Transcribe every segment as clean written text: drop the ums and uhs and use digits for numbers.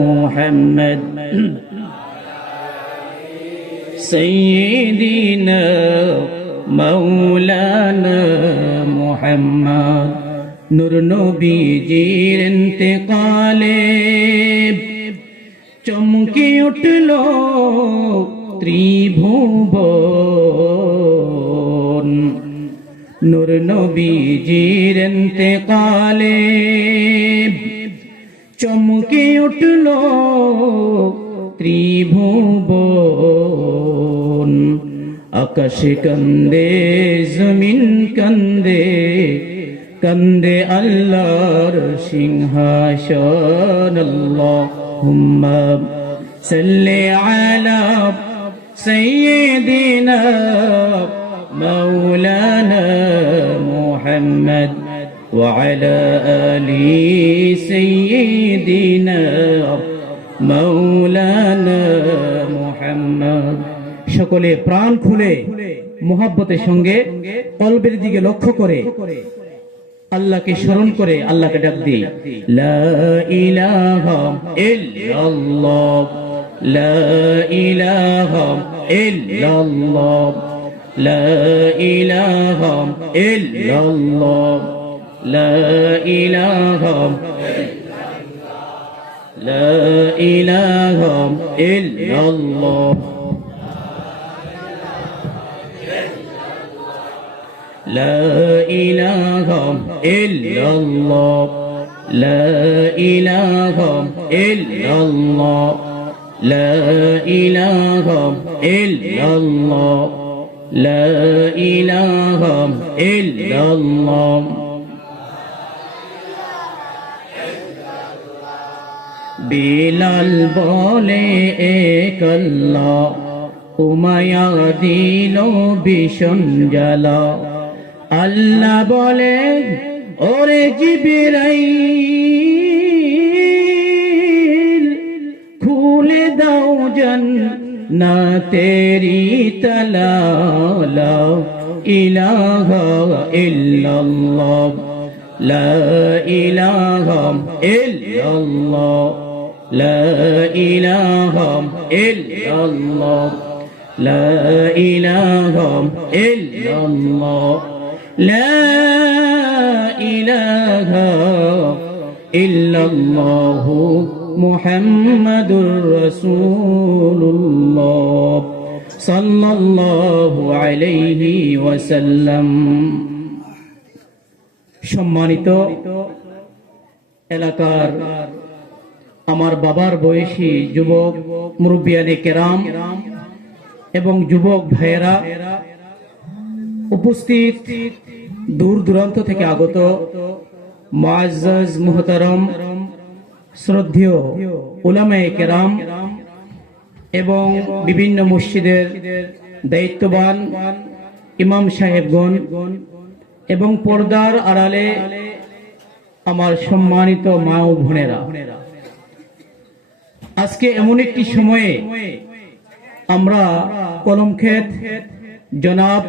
محمد سيدنا مولانا محمد নূর নবীজির ইন্তেকালে চমকে উঠল ত্রিভুবন। নূর নবীজির ইন্তেকালে চমকে উঠল ত্রিভুবন। আকাশ কান্দে জমিন কান্দে কান্দে আল্লাহর সিংহাসন। আল্লাহুম্মা সাল্লি আলা সাইয়্যিদিনা মাওলানা মুহাম্মদ ওয়া আলা আলি সাইয়্যিদিনা মাওলানা মুহাম্মদ। সকলে প্রাণ খুলে মুহাব্বতের সঙ্গে কলবের দিকে লক্ষ্য করে আল্লাহকে স্মরণ করে আল্লাহকে ডাক দিই। লা ইলাহা ইল্লাল্লাহ, লা ইলাহা ইল্লাল্লাহ, লা ইলাহা ইল্লাল্লাহ, লা ইলাহা ইল্লাল্লাহ, লা ইলাহা ইল্লাল্লাহ, لا إله إلا الله، لا إله إلا الله، لا إله إلا الله، لا إله إلا الله। বিলাল বলে এক আল্লাহ, উমায়া দিল ভীষণ জ্বালা। আল্লাহ বলে ওরে জিবরাইল, খুলে দাও জান্নাতেরি তালা। লা ইলাহা ইল্লাল্লাহ, লা ইলাহা ইল্লাল্লাহ, লা ইলাহা ইল্লাল্লাহ, লা ইলাহা ইল্লাল্লাহ, لا إله إلا الله محمد رسول الله صلى الله عليه وسلم। সম্মানিত এলাকার আমার বাবার বয়সী যুবক মুরব্বিয়ানে কেরাম এবং যুবক ভাইয়েরা, উপস্থিত দূর দূরান্ত থেকে আগত মুআজ্জাজ মুহতারাম শ্রদ্ধেয় উলামায়ে কেরাম এবং বিভিন্ন মসজিদের দায়িত্ববান ইমাম সাহেবগণ এবং পর্দার আড়ালে আমার সম্মানিত মা ও বোনেরা, আজকে এমন একটি সময়ে আমরা কলমক্ষেত জনাব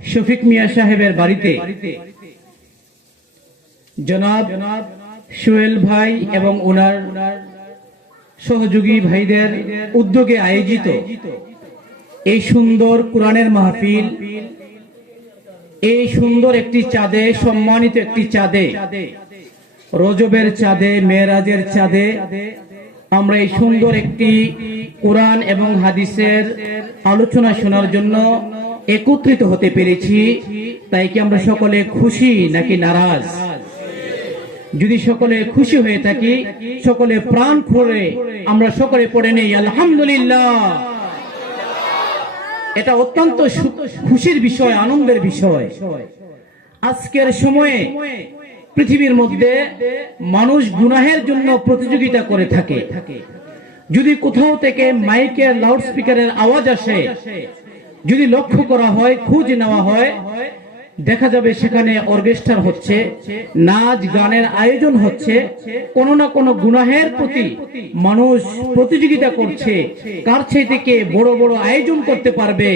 শফিক মিয়া সাহেবের বাড়িতে জনাব সোহেল ভাই এবং ওনার সহযোগী ভাইদের উদ্যোগে আয়োজিত এই সুন্দর কোরআনের মাহফিল, এই সুন্দর একটি চাঁদে, সম্মানিত একটি চাঁদে, রজবের চাঁদে, মেরাজের চাঁদে আমরা এই সুন্দর একটি কোরআন এবং হাদিসের আলোচনা শোনার জন্য একত্রিত হতে পেরেছি। তাই কি আমরা সকলে খুশি নাকি নারাজ? যদি সকলে খুশি হয়ে থাকি, সকলে প্রাণ খুলে আমরা সকলে পড়ে নেই আলহামদুলিল্লাহ। এটা অত্যন্ত খুশির বিষয়, আনন্দের বিষয়। আজকের সময়ে পৃথিবীর মধ্যে মানুষ গুনাহের জন্য প্রতিযোগিতা করে থাকে। যদি কোথাও থেকে মাইকের লাউড স্পিকারের আওয়াজ আসে, যদি লক্ষ্য করা হয়, খোঁজ নেওয়া হয়, দেখা যাবে সেখানে অর্কেস্ট্রা হচ্ছে, নাচ গানের আয়োজন হচ্ছে, কোনো না কোনো গুনাহের প্রতি মানুষ প্রতিযোগিতা করছে, কার চাইতে কে বড় বড় আয়োজন করতে পারবে,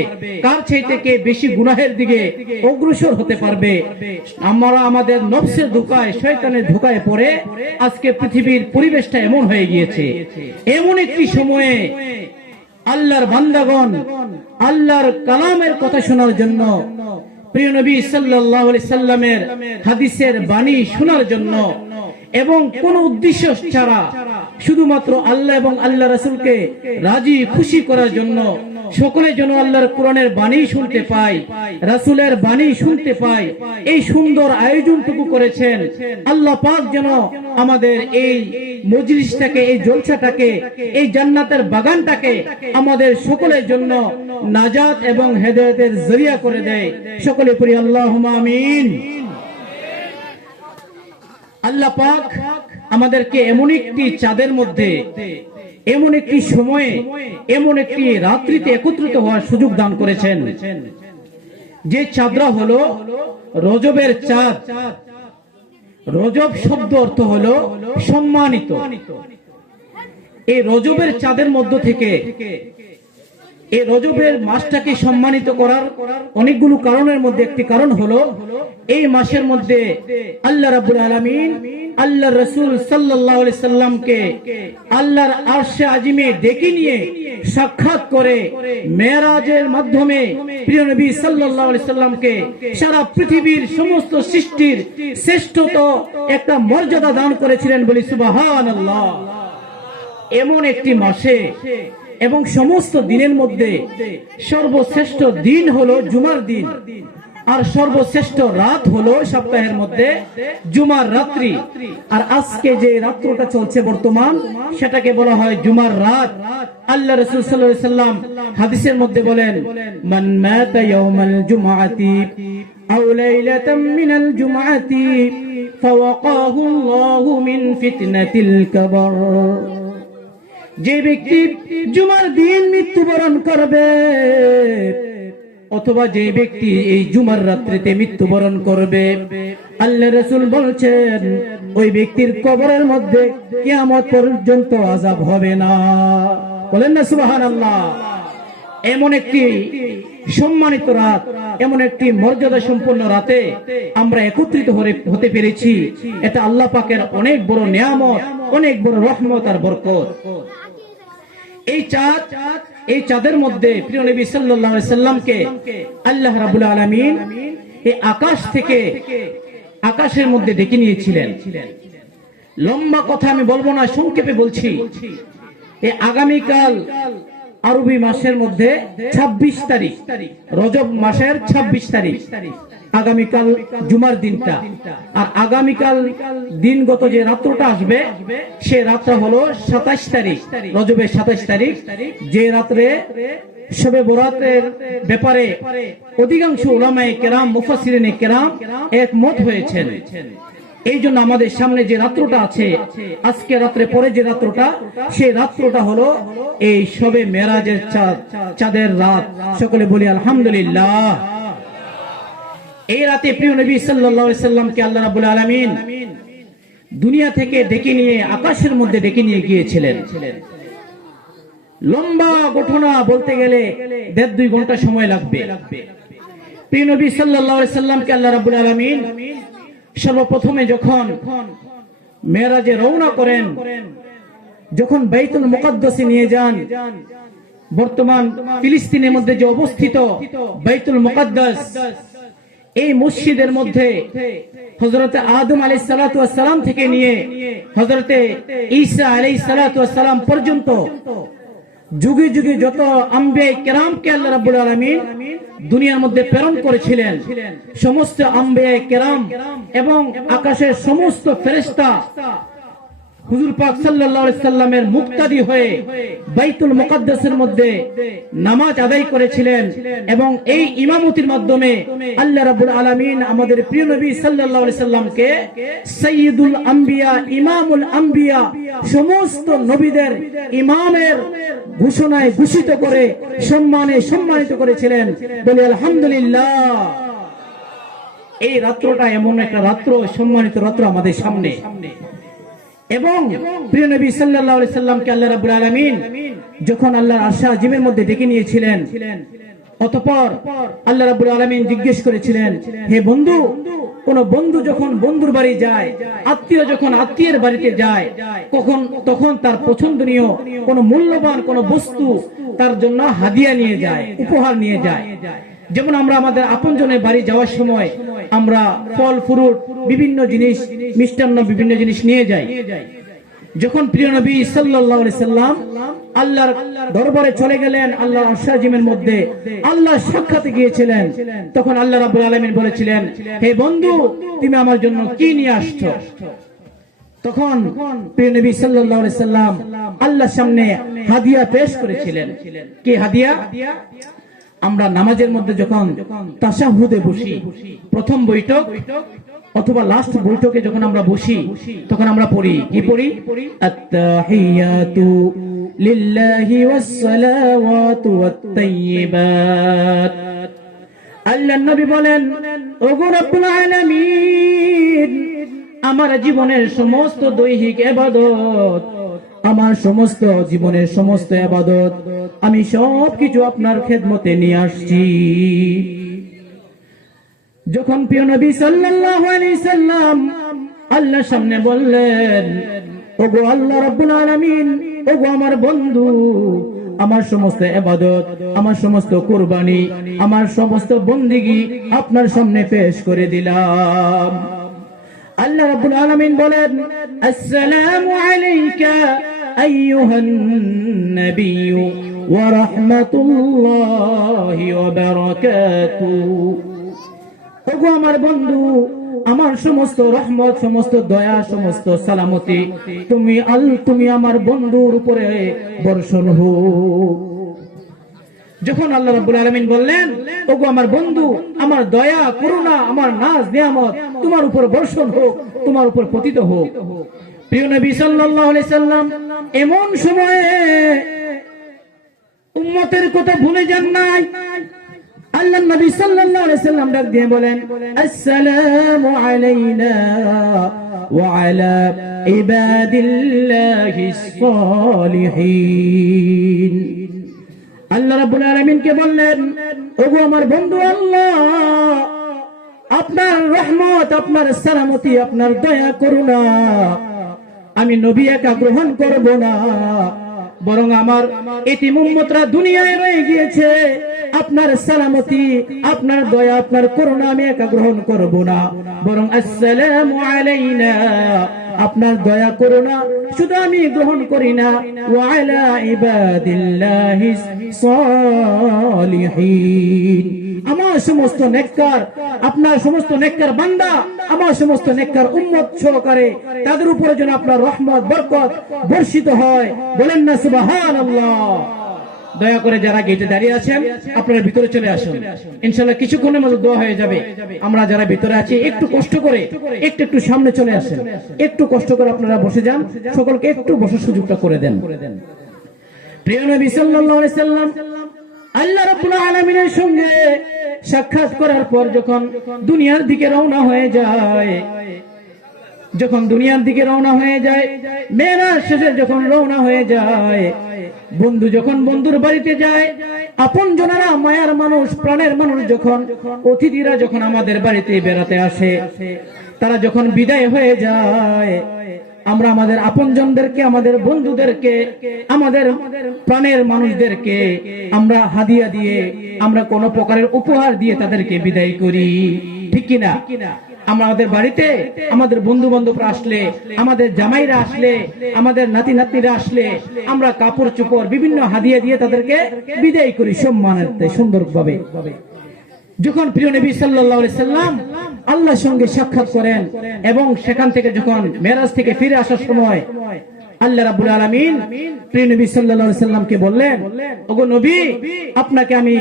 কার চাইতে কে বেশি গুনাহের দিকে অগ্রসর হতে পারবে। আমরা আমাদের নফসের ধোঁকায়, শয়তানের ধোঁকায় পড়ে আজকে পৃথিবীর পরিবেশটা এমন হয়ে গিয়েছে। এমন একটি সময়ে আল্লাহর বান্দাগণ আল্লাহর কালামের কথা শোনার জন্য, প্রিয় নবী সাল্লাল্লাহু আলাইহি সাল্লামের হাদিসের বাণী শোনার জন্য এবং কোন উদ্দেশ্য ছাড়া শুধুমাত্র আল্লাহ এবং আল্লাহ রাসূলকে রাজি খুশি করার জন্য সকলে যেন আল্লাহর কোরআনের বাণী শুনতে পায়, রাসূলের বাণী শুনতে পায়, এই সুন্দর আয়োজনটুকু করেছেন। আল্লাহ পাক যেন আমাদের এই মজলিসটাকে, এই জলসাটাকে, এই জান্নাতের বাগানটাকে আমাদের সকলের জন্য নাজাত এবং হেদায়েতের জরিয়া করে দেয়। সকলে পড়ি আল্লাহুম্মা আমিন। আল্লাহ পাক আমাদেরকে এমন একটি চাঁদের মধ্যে, এমন একটি সময়ে, এমন একটি রাত্রিতে একত্রিত হওয়ার সুযোগ দান করেছেন, যে চাঁদরা হলো রজবের চাঁদ। রজব শব্দ অর্থ হলো সম্মানিত। এই রজবের চাঁদের মধ্য থেকে এই রজবের মাসটাকে সম্মানিত করার অনেকগুলো কারণের মধ্যে একটি কারণ হলো এই মাসের মধ্যে আল্লাহ রাব্বুল আলামিন আল্লাহর রাসূল সাল্লাল্লাহু আলাইহি সাল্লামকে আল্লাহর আরশে আজিমে ডেকে নিয়ে সাক্ষাৎ করে মেরাজের মাধ্যমে প্রিয় নবী সাল্লাল্লাহু আলাইহি সাল্লামকে সারা পৃথিবীর সমস্ত সৃষ্টির শ্রেষ্ঠতম একটা মর্যাদা দান করেছিলেন, বলি সুবহানাল্লাহ। এমন একটি মাসে এবং সমস্ত দিনের মধ্যে সর্বশ্রেষ্ঠ দিন হলো জুমার দিন, আর সর্বশ্রেষ্ঠ রাত হলো সপ্তাহের মধ্যে জুমার রাত্রি। আর আজকে যে রাত্রটা চলছে বর্তমান, সেটাকে বলা হয় জুমার রাত। আল্লাহ রাসূল সাল্লাল্লাহু আলাইহি সাল্লাম হাদিসের মধ্যে বলেন, মান মাতা ইয়াউমাল জুমআতি আও লাইলাতাম মিনাল জুমআতি ফাওয়াকাহু আল্লাহু মিন ফিতনাতিল কবর। যে ব্যক্তি জুমার দিন মৃত্যুবরণ করবে, অথবা যে ব্যক্তি এই জুমার রাত্রিতে মৃত্যুবরণ করবে, আল্লাহ রাসূল বলছেন ওই ব্যক্তির কবরের মধ্যে কিয়ামত পর্যন্ত আযাব হবে না। বলেন না সুবহানাল্লাহ। এমন একটি সম্মানিত রাত, এমন একটি মর্যাদা সম্পন্ন রাতে আমরা একত্রিত হতে পেরেছি, এটা আল্লাহ পাকের অনেক বড় নিয়ামত, অনেক বড় রহমত আর বরকত। এই চাঁদ, এই চাঁদের মধ্যে প্রিয় নবী সাল্লাল্লাহু আলাইহি সাল্লামকে আল্লাহ রাব্বুল আলামিন এই আকাশ থেকে, আকাশের মধ্যে ডেকে নিয়েছিলেন। লম্বা কথা আমি বলবো না, সংক্ষেপে বলছি। এই আগামীকাল আরবি মাসের মধ্যে 26 তারিখ, রজব মাসের 26 তারিখ আগামীকাল জুমার দিনটা। আর আগামীকাল দিনগত যে রাত্রটা আসবে, সে রাতটা হলো 27 তারিখ, রজবের 27 তারিখ, যে রাত্রে শবে বরাতের ব্যাপারে অধিকাংশ উলামায়ে কেরাম, মুফাসসিরিনে কেরাম একমত হয়েছেন। এই জন্য আমাদের সামনে যে রাত্রটা আছে, আজকে রাত্রে পরে যে রাত্রটা, সেই রাত্রটা হলো এই শবে মেরাজের চাঁদ, চাঁদের রাত। সকলে বলি আলহামদুলিল্লাহ। এই রাতে প্রিয় নবী সাল্লাল্লাহু আলাইহি সাল্লামকে আল্লাহ রাব্বুল আলামিন দুনিয়া থেকে ডেকে নিয়ে আকাশের মধ্যে ডেকে নিয়ে গিয়েছিলেন। লম্বা ঘটনা বলতে গেলে 1.5-2 ঘন্টা সময় লাগবে। প্রিয় নবী সাল্লাল্লাহু আলাইহি সাল্লামকে আল্লাহ রাব্বুল আলামিন সর্বপ্রথমে যখন মেরাজে রওনা করেন, যখন বাইতুল মুকাদ্দাসে নিয়ে যান, বর্তমান ফিলিস্তিনের মধ্যে যে অবস্থিত বাইতুল মুকাদ্দাস, এই মসজিদের মধ্যে হযরতে আদম আলাইহিস সালাতু ওয়াস সালাম থেকে নিয়ে হযরতে ঈসা আলাইহিস সালাতু ওয়াস সালাম পর্যন্ত যুগে যুগে যত আম্বিয়া কেরামকে আল্লাহ রাব্বুল আলামিন দুনিয়ার মধ্যে প্রেরণ করেছিলেন, সমস্ত আম্বিয়া কেরাম এবং আকাশের সমস্ত ফেরেশতা হুজুর পাক সাল্লাল্লাহু আলাইহি সাল্লামের মুক্তাদি হয়ে বাইতুল মুকাদ্দাসের মধ্যে নামাজ আদায় করেছিলেন। এবং এই ইমামতির মাধ্যমে আল্লাহ রাব্বুল আলামিন আমাদের প্রিয় নবী সাল্লাল্লাহু আলাইহি সাল্লামকে সাইয়্যিদুল আম্বিয়া, ইমামুল আম্বিয়া, সমস্ত নবীদের ইমামের ঘোষণায় ঘোষিত করে সম্মানে সম্মানিত করেছিলেন। বলি আলহামদুলিল্লাহ। এই রাত্রটা এমন একটা রাত্র, সম্মানিত রাত্র আমাদের সামনে। এবং প্রিয় নবী সাল্লাল্লাহু আলাইহি সাল্লামকে আল্লাহ রাব্বুল আলামিন যখন আল্লাহর আরশ আজিমের মধ্যে ডেকে নিয়েছিলেন, অতঃপর আল্লাহ রাব্বুল আলামিন জিজ্ঞেস করেছিলেন, হে বন্ধু, কোন বন্ধু যখন বন্ধুর বাড়ি যায়, আত্মীয় যখন আত্মীয়ের বাড়িতে যায়, তখন তার পছন্দনীয় কোন মূল্যবান কোন বস্তু তার জন্য হাদিয়া নিয়ে যায়, উপহার নিয়ে যায়। যেমন আমরা আমাদের আপনজনের বাড়ি যাওয়ার সময় আমরা ফল ফ্রুট, বিভিন্ন জিনিস, মিষ্টান্ন, বিভিন্ন জিনিস নিয়ে যাই। যখন প্রিয় নবী সাল্লাল্লাহু আলাইহি সাল্লাম আল্লাহর দরবারে চলে গেলেন, আল্লাহর আরশ আজিমের মধ্যে আল্লাহ সাক্ষাতে গিয়েছিলেন, তখন আল্লাহ রাব্বুল আলামিন বলেছিলেন, হে বন্ধু, তুমি আমার জন্য কি নিয়ে আসছো? তখন প্রিয় নবী সাল্লাল্লাহু আলাইহি সাল্লাম আল্লাহর সামনে হাদিয়া পেশ করেছিলেন। কি হাদিয়া? আমরা নামাজের মধ্যে যখন তাশাহুদে বসি, প্রথম বৈঠক অথবা লাস্ট বৈঠকে যখন আমরা বসি, তখন আমরা পড়ি, কি পড়ি? আত-তাহিয়াতু লিল্লাহি ওয়াস-সালাওয়াতু ওয়াত-তাইয়্যিবাত। আল্লাহর নবী বলেন, ওগো রব্বুল আলামিন, আমার জীবনের সমস্ত দৈহিক ইবাদত, আমার সমস্ত জীবনের সমস্ত ইবাদত আমি সবকিছু আপনার খেদমতে নিয়ে আসছি। যখন প্রিয় নবী সাল্লাল্লাহু আলাইহি সাল্লাম আল্লাহর সামনে বললেন, ওগো আল্লাহ রাব্বুল আলামিন, ওগো আমার বন্ধু, আমার সমস্ত ইবাদত, আমার সমস্ত কুরবানি, আমার সমস্ত বন্দেগী আপনার সামনে পেশ করে দিলাম। আল্লাহ রাব্বুল আলামিন বলেন, আসসালামু আলাইকা আইয়ুহান নাবিয়্যু ওয়া রাহমাতুল্লাহি ওয়া বারাকাতুহু। ওগো আমার বন্ধু, আমার সমস্ত রহমত, সমস্ত দয়া, সমস্ত সালামতি তুমি আমার বন্ধুর উপরে বর্ষণ হোক। যখন আল্লাহ রাব্বুল আলামিন বললেন, ওগো আমার বন্ধু, আমার দয়া, করুণা, আমার নাজ, নিয়ামত তোমার উপর বর্ষণ হোক, তোমার উপর পতিত হোক। প্রিয় নবী সাল্লাল্লাহু আলাইহি সাল্লাম এমন সময়ে উম্মতের কথা ভুলে যান নাই। আল্লাহর নবী সাল্লাল্লাহু আলাইহি সাল্লাম ডাক দিয়ে বলেন, আসসালামু আলাইনা ওয়া আলা ইবাদিল্লাহিস সালিহিন। আল্লাহ রাব্বুল আলামিনকে বললেন, ওগো আমার বন্ধু, আল্লাহ আপনার রহমত, আপনার সালামতি, আপনার দয়া, করুণা আমি নবী একা গ্রহণ করব না, বরং আমার এতিম উম্মতরা দুনিয়ায় রয়ে গিয়েছে, আপনার সালামতি, আপনার দয়া, আপনার করুণা আমি একা গ্রহণ করব না, বরং আসসালামু আলাইনা, আপনার দয়া, করুণা শুধু আমি গ্রহণ করি না, ওয়া আলা ইবাদিল্লাহিস সালিহিন, আমার সমস্ত নেককার, আপনার সমস্ত নেককার বান্দা, আমার সমস্ত নেককার উম্মত সহকারে তাদের উপরে যেন আপনার রহমত, বরকত বর্ষিত হয়। বলেন না সুবহানাল্লাহ। দয়া করে যারা গেটে দাঁড়িয়ে আছেন, আপনারা ভিতরে চলে আসুন, ইনশাআল্লাহ কিছুক্ষণের মধ্যে দোয়া হয়ে যাবে। আমরা যারা ভিতরে আছি একটু কষ্ট করে একটু সামনে চলে আসেন, একটু কষ্ট করে আপনারা বসে যান, সকলকে একটু বসার সুযোগটা করে দেন। প্রিয় নবী সাল্লাল্লাহু আলাইহি সাল্লাম আল্লাহ রাব্বুল আলামিনের সঙ্গে সাক্ষাৎ করার পর যখন দুনিয়ার দিকে রওনা হয়ে যায়, মেরাজ শেষে যখন রওনা হয়ে যায়, বন্ধু যখন বন্ধুর বাড়িতে যায়, আপন জনেরা, মায়ার মানুষ, প্রাণের মানুষ যখন, অতিথিরা যখন আমাদের বাড়িতে বেড়াতে আসে, তারা যখন বিদায় হয়ে যায়, আমরা আমাদের আপনজনদেরকে, আমাদের বন্ধুদেরকে, আমাদের প্রাণের মানুষদেরকে আমরা হাদিয়া দিয়ে, আমরা কোন প্রকারের উপহার দিয়ে তাদেরকে বিদায় করি, ঠিক কিনা? আমাদের বাড়িতে আমাদের বন্ধু বান্ধবরা আসলে, আমাদের জামাইরা আসলে, আমাদের নাতি নাতনিরা আসলে আমরা কাপড় চোপড় বিভিন্ন হাদিয়া দিয়ে তাদেরকে বিদায় করি সম্মানার্থে, সুন্দরভাবে। যখন প্রিয় নবী সাল্লাল্লাহু আলাইহি সাল্লাম আল্লাহর সঙ্গে সাক্ষাৎ করেন এবং সেখান থেকে যখন মেরাজ থেকে ফিরে আসার সময় আল্লাহ রাব্বুল আলামিন প্রিয় নবী সাল্লাল্লাহু আলাইহি সাল্লামকে বললেন, ওগো নবী, আপনাকে আমি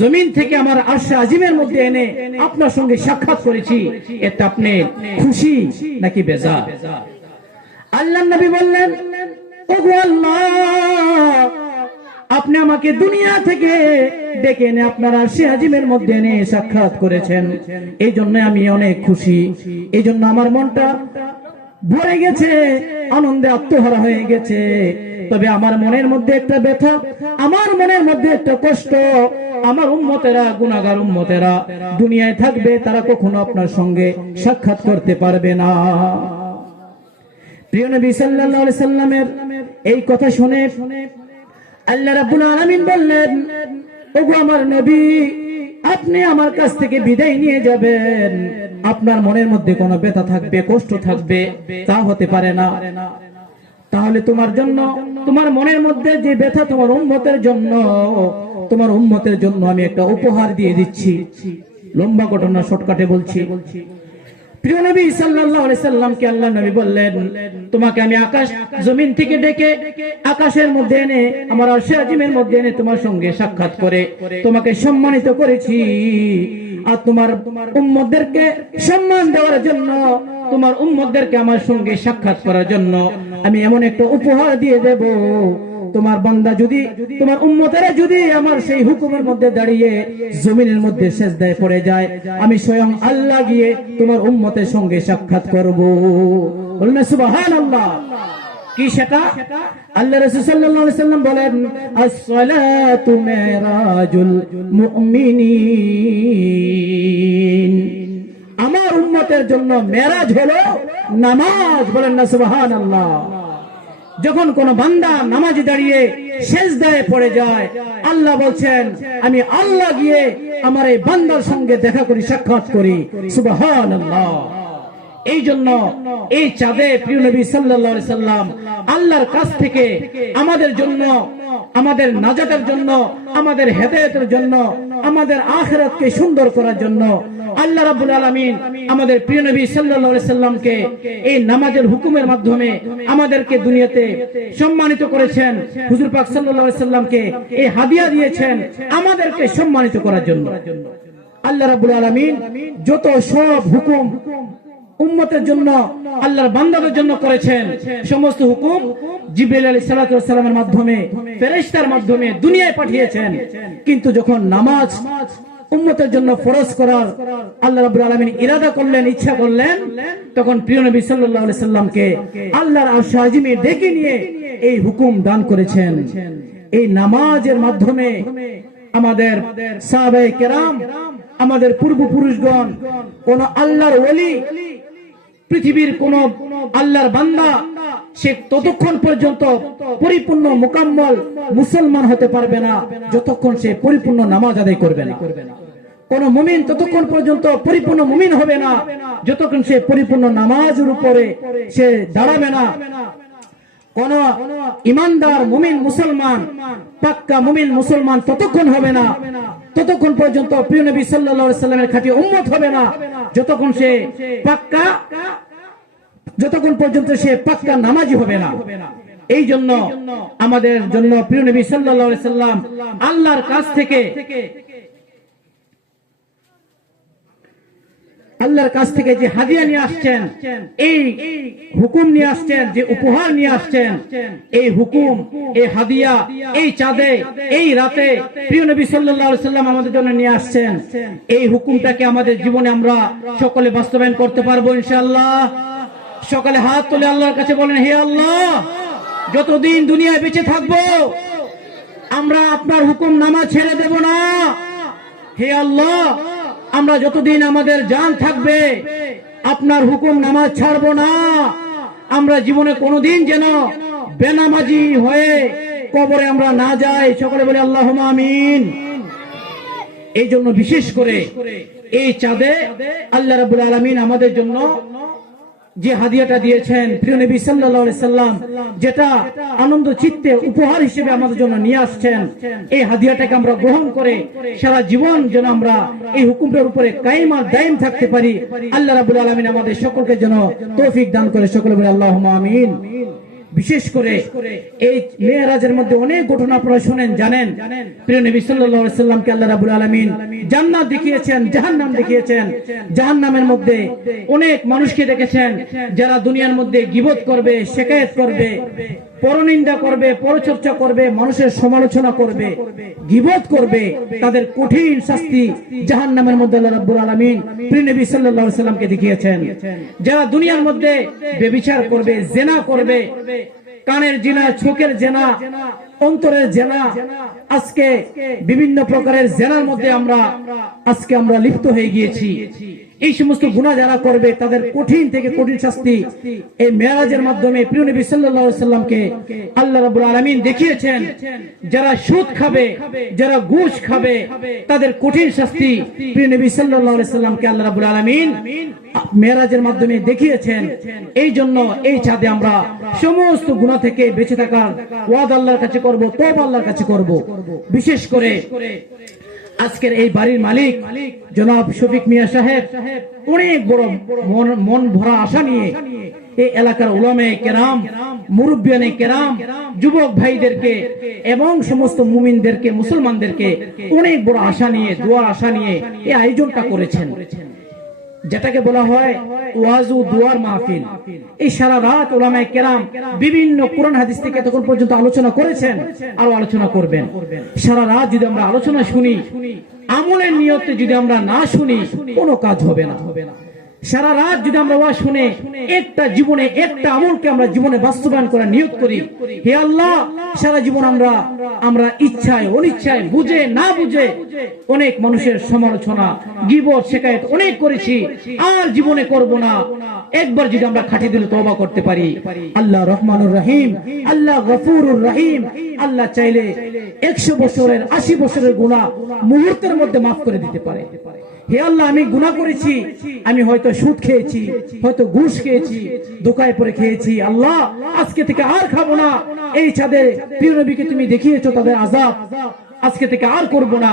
জমিন থেকে আমার আরশ আজিমের মধ্যে এনে আপনার সঙ্গে সাক্ষাৎ করেছি, এতে আপনি খুশি নাকি বেজার? আল্লাহর নবী বললেন, ওগো আল্লাহ, আপনি আমাকে দুনিয়া থেকে ডেকে এনে আপনার আরশে আজিমের মধ্যে এনে সাক্ষাৎ করেছেন, এই জন্য আমি অনেক খুশি। এই জন্য আমার মনটা ভরে গেছে, আনন্দে আত্মহারা হয়ে গেছে। তবে আমার মনের মধ্যে একটা ব্যথা, আমার মনের মধ্যে একটা কষ্ট। আমার উম্মতেরা, গুনাহগার উম্মতেরা দুনিয়ায় থাকবে, তারা কখনো আপনার সঙ্গে সাক্ষাৎ করতে পারবে না। প্রিয় নবী সাল্লাল্লাহু আলাইহি সাল্লামের এই কথা শুনে আল্লাহ রাব্বুল আলামিন বললেন, ওগো আমার নবী, আপনি আমার কাছ থেকে বিদায় নিয়ে যাবেন, আপনার মনের মধ্যে কোনো ব্যথা থাকবে, কষ্ট থাকবে, তা হতে পারে না। তাহলে তোমার জন্য, তোমার মনের মধ্যে যে ব্যথা, তোমার উম্মতের জন্য, তোমার উম্মতের জন্য আমি একটা উপহার দিয়ে দিচ্ছি। লম্বা ঘটনা শর্টকাটে বলছি। প্রিয় নবী সাল্লাল্লাহু আলাইহি সাল্লামকে আল্লাহ নবী বললেন, তোমাকে আমি আকাশ জমিন থেকে ডেকে আকাশের মধ্যে এনে আমার আরশে আজিমের মধ্যে এনে তোমার সঙ্গে সাক্ষাৎ করে তোমাকে সম্মানিত করেছি। আর তোমার উম্মতদেরকে সম্মান দেওয়ার জন্য, তোমার উম্মতদেরকে আমার সঙ্গে সাক্ষাৎ করার জন্য আমি এমন একটা উপহার দিয়ে দেব, তোমার বান্দা যদি, তোমার উম্মতেরা যদি আমার সেই হুকুমের মধ্যে দাঁড়িয়ে জমিনের মধ্যে সিজদায় পড়ে যায়, আমি স্বয়ং আল্লাহ গিয়ে তোমার উম্মতের সঙ্গে সাক্ষাৎ করব। বলুন সুবহানাল্লাহ। কি সেটা? আল্লাহ রাসূল সাল্লাল্লাহু আলাইহি সাল্লাম বলেন, as-salatu mi'rajul mu'minin। আমার উম্মতের জন্য মেরাজ হলো নামাজ। বলেন না সুবহানাল্লাহ। যখন কোন বান্দা নামাজে দাঁড়িয়ে সিজদায় পড়ে যায়, আল্লাহ বলছেন আমি আল্লাহ গিয়ে আমার এই বান্দার সঙ্গে দেখা করি, সাক্ষাৎ করি। সুবহানাল্লাহ। এই জন্য এই চাঁদে প্রিয় নবী সাল্লাল্লাহু আলাইহি সাল্লাম আল্লাহর কাছ থেকে আমাদের জন্য, আমাদের নাজাতের জন্য, আমাদের হেদায়েতের জন্য, আমাদের আখিরাতকে সুন্দর করার জন্য আল্লাহ রাব্বুল আলামিন আমাদের প্রিয় নবী সাল্লাল্লাহু আলাইহি সাল্লামকে এই নামাজের হুকুমের মাধ্যমে আমাদেরকে দুনিয়াতে সম্মানিত করেছেন। হুজুর পাক সাল্লাল্লাহু আলাইহি সাল্লামকে এই হাদিয়া দিয়েছেন আমাদেরকে সম্মানিত করার জন্য। আল্লাহ রাব্বুল আলামিন যত সব হুকুম উম্মতের জন্য, আল্লাহর বান্দাদের জন্য করেছেন, সমস্ত হুকুম জিবরাইল আলাইহিস সালাতু ওয়াস সালামের মাধ্যমে, ফেরেশতার মাধ্যমে দুনিয়ায় পাঠিয়েছেন। কিন্তু যখন নামাজ উম্মতের জন্য ফরজ করার আল্লাহ রাব্বুল আলামিন ইরাদা করলেন, ইচ্ছা করলেন, তখন প্রিয় নবী সাল্লাল্লাহু আলাইহি সাল্লামকে আল্লাহর আরশ আজিমে ডেকে নিয়ে এই হুকুম দান করেছেন। এই নামাজের মাধ্যমে আমাদের সাহাবায়ে কেরাম, আমাদের পূর্বপুরুষগণ, কোন আল্লাহর ওলি, পৃথিবীর কোন আল্লাহর বান্দা সে ততক্ষণ পর্যন্ত পরিপূর্ণ মুকাম্মল মুসলমান হতে পারবে না যতক্ষণ সে পরিপূর্ণ নামাজ আদায় করবে না। কোন মুমিন ততক্ষণ পর্যন্ত পরিপূর্ণ মুমিন হবে না যতক্ষণ সে পরিপূর্ণ নামাজের উপরে সে দাঁড়াবে না। কোন ইমানদার মুমিন মুসলমান, পাক্কা মুমিন মুসলমান ততক্ষণ হবে না, ততক্ষণ পর্যন্ত প্রিয় নবী সাল্লাল্লাহু আলাইহি সাল্লামের খাঁটি উম্মত হবে না যতক্ষণ সে পাক্কা, যতক্ষণ পর্যন্ত সে পাক্কা নামাজি হবে না। এই জন্য আমাদের জন্য প্রিয় নবী সাল্লাল্লাহু আলাইহি সাল্লাম আল্লাহর কাছ থেকে, আল্লাহর কাছ থেকে যে হাদিয়া নিয়ে আসছেন, এই হুকুম নিয়ে আসছেন, যে উপহার নিয়ে আসছেন, এই হুকুম, এই হাদিয়া, এই চাঁদে, এই রাতে প্রিয় নবী সাল্লাল্লাহু আলাইহি সাল্লাম আমাদের জন্য নিয়ে আসছেন। এই হুকুমটাকে আমাদের জীবনে আমরা সকলে বাস্তবায়ন করতে পারবো ইনশাআল্লাহ। সকলে হাত তুলে আল্লাহর কাছে বলেন, হে আল্লাহ, যতদিন দুনিয়ায় বেঁচে থাকবো আমরা আপনার হুকুম নামাজ ছেড়ে দেব না। হে আল্লাহ, আমরা যতদিন আমাদের জান থাকবে আপনার হুকুম নামাজ ছাড়বো না। আমরা জীবনে কোনোদিন যেন বেনামাজি হয়ে কবরে আমরা না যাই। সকলে বলে আল্লাহুম্মা আমিন। এই জন্য বিশেষ করে এই চাঁদে আল্লাহ রাব্বুল আলামিন আমাদের জন্য যে হাদিয়াটা দিয়েছেন প্রিয় নবী সাল্লাল্লাহু আলাইহি সাল্লাম, যেটা আনন্দ চিত্তে উপহার হিসেবে আমাদের জন্য নিয়ে আসছেন, এই হাদিয়াটাকে আমরা গ্রহণ করে সারা জীবন যেন আমরা এই হুকুমের উপরে কায়েম আর দায়েম থাকতে পারি। আল্লাহ রাব্বুল আলামিন আমাদের সকলকে যেন তৌফিক দান করে। সকলে বলে আল্লাহুম্মা আমিন। বিশেষ করে এই মেরাজের মধ্যে অনেক ঘটনা আপনারা শুনেন, জানেন। প্রিয় নবী সাল্লাল্লাহু আলাইহি সাল্লামকে আল্লাহ রাব্বুল আলামিন জান্নাত দেখিয়েছেন, জাহান্নাম দেখিয়েছেন। জাহান্নামের মধ্যে অনেক মানুষকে দেখেছেন যারা দুনিয়ার মধ্যে গীবত করবে, শিকায়াত করবে, পরনিন্দা করবে, পরচর্চা করবে, মানুষের সমালোচনা করবে, গীবত করবে, তাদের কঠিন শাস্তি জাহান্নামের মধ্যে আল্লাহ রাব্বুল আলামিন প্রিয় নবী সাল্লাল্লাহু আলাইহি সাল্লামকে দেখিয়েছেন। যারা দুনিয়ার মধ্যে ব্যভিচার করবে, জিনা করবে, কানের জিনা, চোখের জিনা, অন্তরের জিনা, আজকে বিভিন্ন প্রকারের জিনার মধ্যে আমরা লিপ্ত হয়ে গিয়েছি। এই সমস্ত গুনাহ যারা করবে তাদের কঠিন থেকে কঠিন শাস্তি এই মেরাজের মাধ্যমে প্রিয় নবী সাল্লাল্লাহু আলাইহি সাল্লামকে আল্লাহ রাব্বুল আলামিন দেখিয়েছেন। যারা সুদ খাবে, যারা ঘুষ খাবে, তাদের কঠিন শাস্তি প্রিয় নবী সাল্লাল্লাহু আলাইহি সাল্লামকে আল্লাহ রাব্বুল আলামিন মেরাজের মাধ্যমে দেখিয়েছেন। এই জন্য এই চাঁদে আমরা সমস্ত গুনাহ থেকে বেঁচে থাকার ওয়াদা আল্লাহর কাছে করব, তওবা আল্লাহর কাছে করব। বিশেষ করে আজকের এই বাড়ির মালিক জনাব শফিক মিয়া সাহেব অনেক বড় মন ভরা আশা নিয়ে এই এলাকার উলামায়ে কেরাম, মুরব্বিয়ানে কেরাম, যুবক ভাইদেরকে এবং সমস্ত মুমিনদেরকে, মুসলমানদেরকে অনেক বড় আশা নিয়ে, দোয়ার আশা নিয়ে এই আয়োজনটা করেছেন, যেটাকে বলা হয় ওয়াজ ও দুয়ার মাহফিল। এই সারা রাত উলামায়ে কেরাম বিভিন্ন কোরআন হাদিস থেকে তখন পর্যন্ত আলোচনা করেছেন, আরো আলোচনা করবেন। সারা রাত যদি আমরা আলোচনা শুনি, আমলের নিয়তে যদি আমরা না শুনি, কোনো কাজ হবে না। সারা রাত যদি আমরা ওয়াজ শুনে একটা জীবনে একটা আমলকে আমরা জীবনে বাস্তবায়ন করার নিয়ত করি, হে আল্লাহ, সারা জীবন আমরা ইচ্ছায় অনিচ্ছায়, বুঝে না বুঝে অনেক মানুষের সমালোচনা, গীবত, শিকায়েত অনেক করেছি, আর জীবনে করব না। একবার যদি আমরা খাঁটি দিলে তওবা করতে পারি, আল্লাহ রহমানুর রহিম, আল্লাহ গফুরুর রহিম, আল্লাহ চাইলে 100 বছরের 80 বছরের গুনাহ মুহূর্তের মধ্যে মাফ করে দিতে পারে। হে আল্লাহ, আমি গুনাহ করেছি, আমি হয়তো সুদ খেয়েছি, হয়তো ঘুষ খেয়েছি, ধোঁকায় পড়ে খেয়েছি, আল্লাহ আজকে থেকে আর খাবো না। এই চাঁদে প্রিয় নবীকে তুমি দেখিয়েছো তাদের আযাব, আজকে থেকে আর করব না।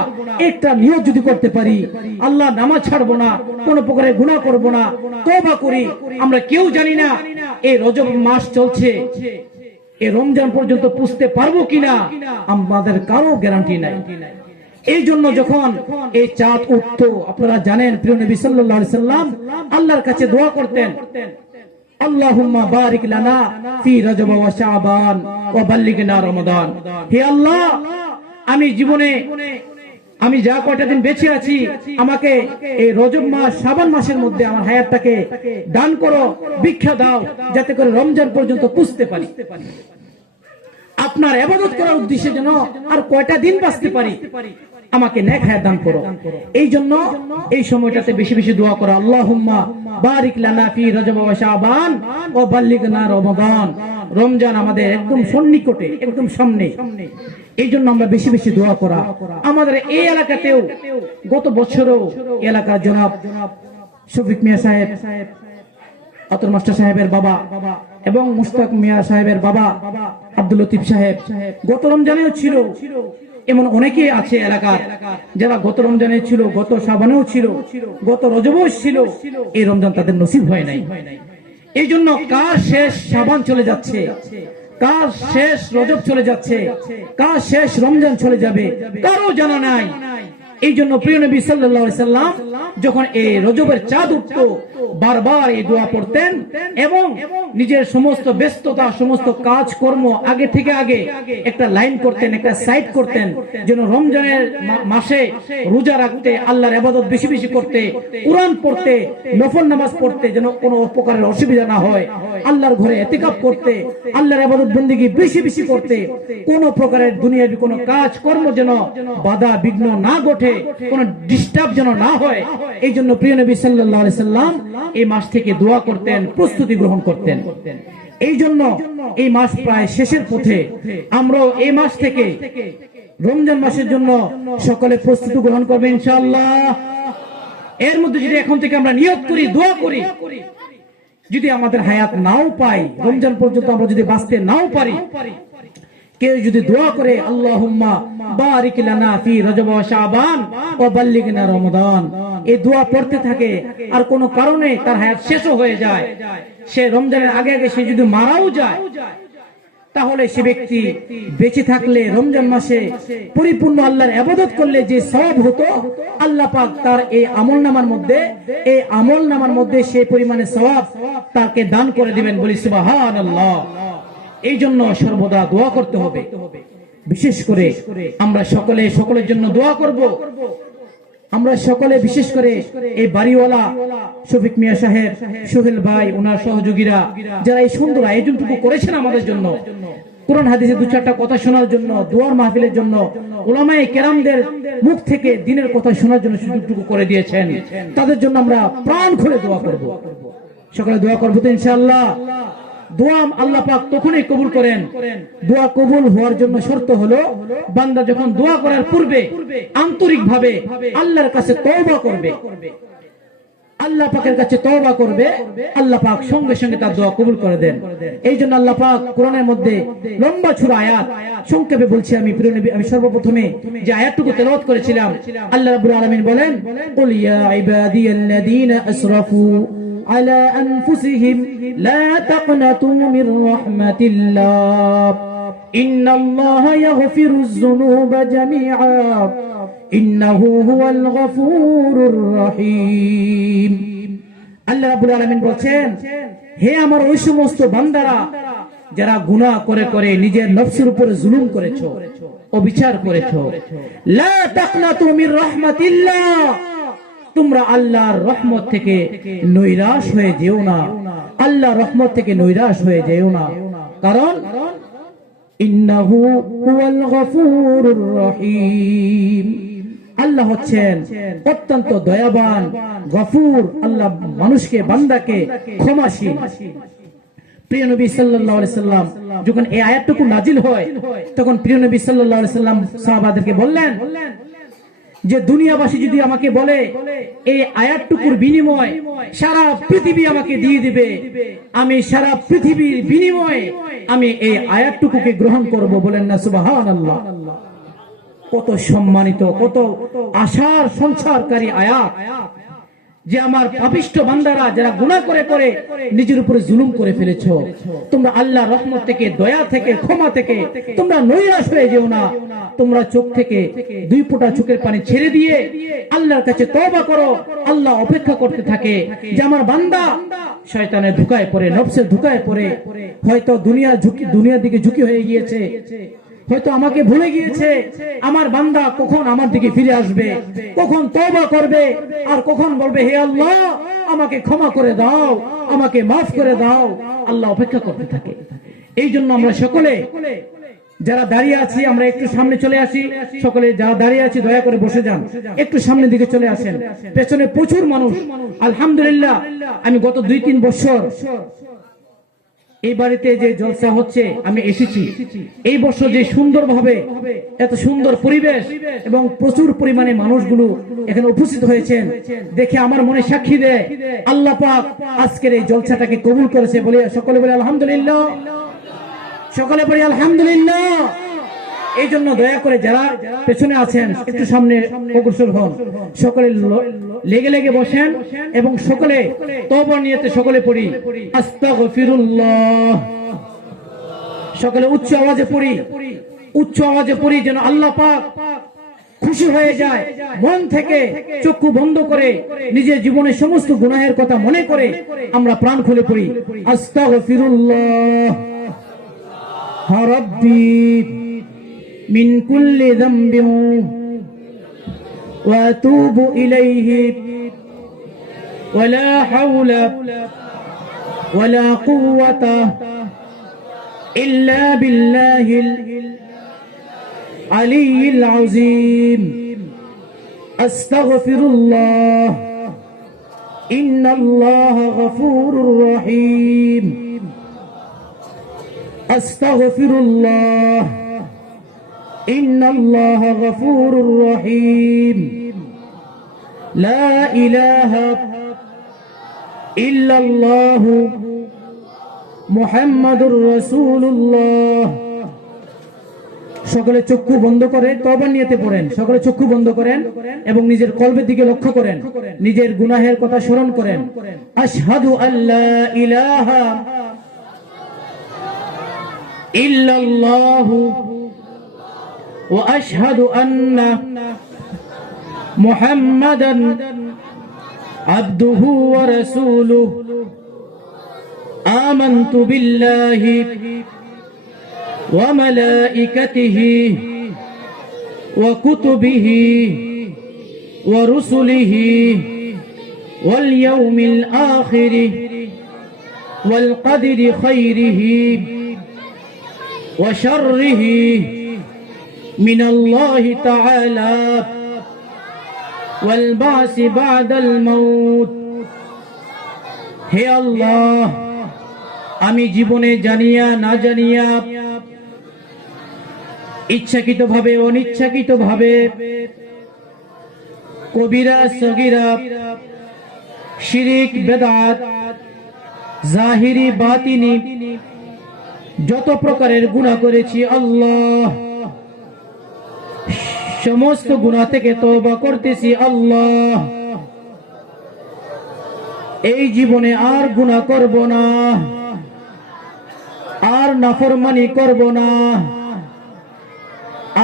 একটা নিয়ত যদি করতে পারি, আল্লাহ নামাজ ছাড়বো না, কোন প্রকারের গুনাহ করব না, তওবা করি। আমরা কেউ জানি না এই রজব মাস চলছে, এই রমজান পর্যন্ত পুষতে পারবো কিনা, আমাদের কারো গ্যারান্টি নাই। এই জন্য যখন এই চাঁদ উঠতো, আপনারা জানেন প্রিয় নবী সাল্লাল্লাহু আলাইহি সাল্লাম আল্লাহর কাছে দোয়া করতেন, আল্লাহুম্মা বারিক লানা ফি রজব ওয়া শাবান ওয়া বাল্লিগনা রমাদান। হে আল্লাহ, আমি জীবনে আমি যা কয়টা দিন বেঁচে আছি, আমাকে এই রজব মাস, শাবান মাসের মধ্যে আমার হায়াতটাকে দান করো, ভিক্ষা দাও, যাতে করে রমজান পর্যন্ত পুষতে পারি, আপনার ইবাদত করার উদ্দেশ্যে যেন আর কয়টা দিন বাঁচতে পারি, আমাকে নেক হায়াত দান করো। এই জন্য এই সময়টাতে বেশি বেশি দোয়া করো, আল্লাহুম্মা বারিক লানা ফি রজব ওয়া শাবান ওয়া বাল্লিগনা রমাদান। রমজান আমাদের একদম সন্নিকটে, একদম সামনে। এই জন্য আমরা বেশি বেশি দোয়া করা। আমাদের এই এলাকাতেও গত বছরও এলাকার জনাব শফিক মিয়া সাহেব, আতর মাস্টার সাহেবের বাবা এবং মুশতাক মিয়া সাহেবের বাবা আব্দুল লতিফ সাহেব গত রমজানেও ছিল। এমন অনেকেই আছে এলাকার যারা গত রমজানে ছিল, গত শাবানেও ছিল, গত রজবেও ছিল, এই রমজান তাদের নসিব হয় নাই। এই জন্য কার শেষ শাবান চলে যাচ্ছে, কার শেষ রজব চলে যাচ্ছে, কার শেষ রমজান চলে যাবে, কারো জানা নাই। এই জন্য প্রিয় নবী সাল্লাল্লাহু আলাইহি সাল্লাম যখন এই রজবের চাঁদ উঠতো, বারবার এই দোয়া পড়তেন এবং নিজের সমস্ত ব্যস্ততা, সমস্ত কাজ কর্ম আগে থেকে আগে একটা লাইন করতেন, একটা সাইড করতেন, যেন রমজানের মাসে রোজা রাখতে, আল্লাহর ইবাদত বেশি বেশি করতে, কোরআন পড়তে, নফল নামাজ পড়তে, যেন কোনো প্রকারের অসুবিধা না হয়, আল্লাহর ঘরে ইতিকাফ করতে, আল্লাহর ইবাদত বندگی বেশি বেশি করতে, কোনো প্রকারের দুনিয়াবি কোনো কাজ কর্ম যেন বাধা বিঘ্ন না ঘটে, কোনো ডিস্টার্ব যেন না হয়। এই জন্য প্রিয় নবী সাল্লাল্লাহু আলাইহি সাল্লাম এই মাস থেকে দোয়া করতেন, প্রস্তুতি গ্রহণ করতেন। এই জন্য এই মাস প্রায় শেষের পথে, আমরাও এই মাস থেকে রমজান মাসের জন্য সকলে প্রস্তুতি গ্রহণ করবে ইনশাআল্লাহ। এর মধ্যে যদি এখন থেকে আমরা নিয়ত করি, দোয়া করি, যদি আমাদের হায়াত নাও পাই, রমজান পর্যন্ত আমরা যদি বাঁচতে নাও পারি, কেউ যদি দোয়া করে আল্লাহুম্মা বারিক লানা ফি রজব ওয়া শাবান ওয়া বাল্লিগনা রমাদান, এই দোয়া পড়তে থাকে, আর কোনো কারণে তার হায়াত শেষও হয়ে যায়, সে রমজানের আগে আগে সে যদি মারাও যায়, তাহলে সে ব্যক্তি বেঁচে থাকলে রমজান মাসে পরিপূর্ণ আল্লাহর ইবাদত করলে যে সওয়াব হতো, আল্লাহ পাক তার এই আমলনামার মধ্যে সেই পরিমাণে সওয়াব তাকে দান করে দিবেন। বলি সুবহানাল্লাহ। এই জন্য সর্বদা দোয়া করতে হবে। বিশেষ করে আমরা সকলের জন্য দোয়া করব। আমরা সকলে বিশেষ করে এই বাড়িওয়ালা শফিক মিয়া সাহেব, সোহেল ভাই, ওনার সহযোগীরা যারা এই সুন্দর আয়োজনটুকু করেছেন আমাদের জন্য, কোরআন হাদিসে দু চারটা কথা শোনার জন্য, দোয়ার মাহফিলের জন্য, উলামায়ে কেরামদের মুখ থেকে দিনের কথা শোনার জন্য সুযোগটুকু করে দিয়েছেন, তাদের জন্য আমরা প্রাণ খুলে দোয়া করব। সকলে দোয়া করবো তো ইনশাআল্লাহ। দোয়া আল্লাহ পাক তখনই কবুল করেন, দোয়া কবুল হওয়ার জন্য শর্ত হলো বান্দা যখন দোয়া করার পূর্বে আন্তরিকভাবে আল্লাহর কাছে তওবা করবে, আল্লাহ পাকের কাছে তওবা করবে, আল্লাহ পাক সঙ্গে সঙ্গে তার দোয়া কবুল করে দেন। এই জন্য আল্লাহ পাক কোরআনের মধ্যে লম্বা ছুরা আয়াত, সংক্ষেপে বলছি আমি প্রিয় নবী, আমি সর্বপ্রথমে যে আয়াতটুকু তেলাওয়াত করেছিলাম, আল্লাহ রাব্বুল আলামিন বলেন, কুল ইয়া ইবাদিয়াল্লাযীনা আসরাফু على أنفسهم لا تقنطوا من رحمة الله إن الله يغفر الذنوب جميعا إنه هو الغفور الرحيم। আল্লাহ রাব্বুল আলামিন বলেন, হে আমার ওই সমস্ত বান্দারা যারা গুনাহ করে করে নিজের নফসের উপর জুলুম করেছো, অবিচার করেছো, লা তাকনাতু মির রাহমাতিল্লাহ, তোমরা আল্লাহর রহমত থেকে নৈরাশ হয়ে যেও না, আল্লাহর রহমত থেকে নৈরাশ হয়ে যেও না, কারণ ইন্নাহু হুয়াল গফুরুর রহিম, আল্লাহ হচ্ছেন অত্যন্ত দয়াবান, গফুর, আল্লাহ মানুষকে, বান্দাকে ক্ষমাশীল। প্রিয় নবী সাল্লাল্লাহু আলাইহি সাল্লাম যখন এই আয়াতটুকু নাজিল হয়, তখন প্রিয় নবী সাল্লাল্লাহু আলাইহি সাল্লাম সাহাবাদেরকে বললেন যে দুনিয়াবাসী যদি আমাকে বলে এই আয়াতটুকুর বিনিময় সারা পৃথিবী আমাকে দিয়ে দিবে, আমি সারা পৃথিবীর বিনিময়ে আমি এই আয়াতটুকুকে গ্রহণ করব। বলেন না সুবহানাল্লাহ। কত সম্মানিত, কত আশার সঞ্চারকারী আয়াত, যে আমার পাপিষ্ঠ বান্দারা যারা গুনাহ করে করে নিজের উপরে জুলুম করে ফেলেছো, তোমরা আল্লাহর রহমত থেকে, দয়া থেকে, ক্ষমা থেকে তোমরা নৈরাশ হয়ে যেও না, তোমরা চোখ থেকে দুই ফোঁটা চোখের পানি ছেড়ে দিয়ে আল্লাহর কাছে তওবা করো। আল্লাহ অপেক্ষা করতে থাকে যে আমার বান্দা শয়তানের ধোঁকায় পড়ে, নফসের ধোঁকায় পড়ে, হয়তো দুনিয়ার দিকে ঝুঁকি হয়ে গিয়েছে, হয়তো আমাকে ভুলে গিয়েছে, আমার বান্দা কখন আমার দিকে ফিরে আসবে, কখন তওবা করবে, আর কখন বলবে হে আল্লাহ আমাকে ক্ষমা করে দাও, আমাকে মাফ করে দাও। আল্লাহ অপেক্ষা করতে থাকে। এই জন্য আমরা সকলে যারা দাঁড়িয়ে আছি, আমরা একটু সামনে চলে আসি। সকলে যারা দাঁড়িয়ে আছি দয়া করে বসে যান, একটু সামনের দিকে চলে আসেন। পেছনে প্রচুর মানুষ। আলহামদুলিল্লাহ, আমি গত 2-3 বছর এই বাড়িতে যে জলসা হচ্ছে আমি এসেছি। এই বছর যে সুন্দরভাবে এত সুন্দর পরিবেশ এবং প্রচুর পরিমাণে মানুষগুলো এখানে উপস্থিত হয়েছেন দেখে আমার মনে সাক্ষী দেয় আল্লাহ পাক আজকের এই জলসাটাকে কবুল করেছে। বলে সকলে বলে আলহামদুলিল্লাহ, সকলে বলে আলহামদুলিল্লাহ। এই জন্য দয়া করে যারা পেছনে আছেন একটু সামনে অগ্রসর হন, সকলে লেগে লেগে বসেন এবং সকলে তওবা নিয়তে সকলে পড়ি আস্তাগফিরুল্লাহ। সকলে উচ্চ আওয়াজে পড়ি, উচ্চ আওয়াজে পড়ি, যেন আল্লাহ পাক খুশি হয়ে যায়। মন থেকে চক্ষু বন্ধ করে নিজের জীবনের সমস্ত গুনাহের কথা মনে করে আমরা প্রাণ খুলে পড়ি আস্তাগফিরুল্লাহ রাব্বি من كل ذنب وأتوب إليه ولا حول ولا قوة إلا بالله العلي العظيم أستغفر الله إن الله غفور رحيم أستغفر الله إن الله غفور رحيم لا إله إلا الله محمد رسول الله। সকলে চক্ষু বন্ধ করে তওবা নিয়তে পড়েন, সকলে চক্ষু বন্ধ করেন এবং নিজের কলবের দিকে লক্ষ্য করেন, নিজের গুনাহের কথা স্মরণ করেন। আশহাদু আল্লা ইলাহা ইল্লাল্লাহু وأشهد أن محمدا عبده ورسوله آمنت بالله وملائكته وكتبه ورسله واليوم الآخر والقدر خيره وشره من الله تعالى والبعث بعد الموت হে আল্লাহ, আমি জীবনে জানিয়া না জানিয়া, ইচ্ছাকৃতভাবে অনিচ্ছাকৃতভাবে, কবিরা সগীরা, শিরিক বেদাত, জাহিরি বাতিনি যত প্রকারের গুনাহ করেছি আল্লাহ, সমস্ত গুনাহ থেকে তওবা করতেছি আল্লাহ। এই জীবনে আর গুনাহ করব না, আর নাফরমানি করব না,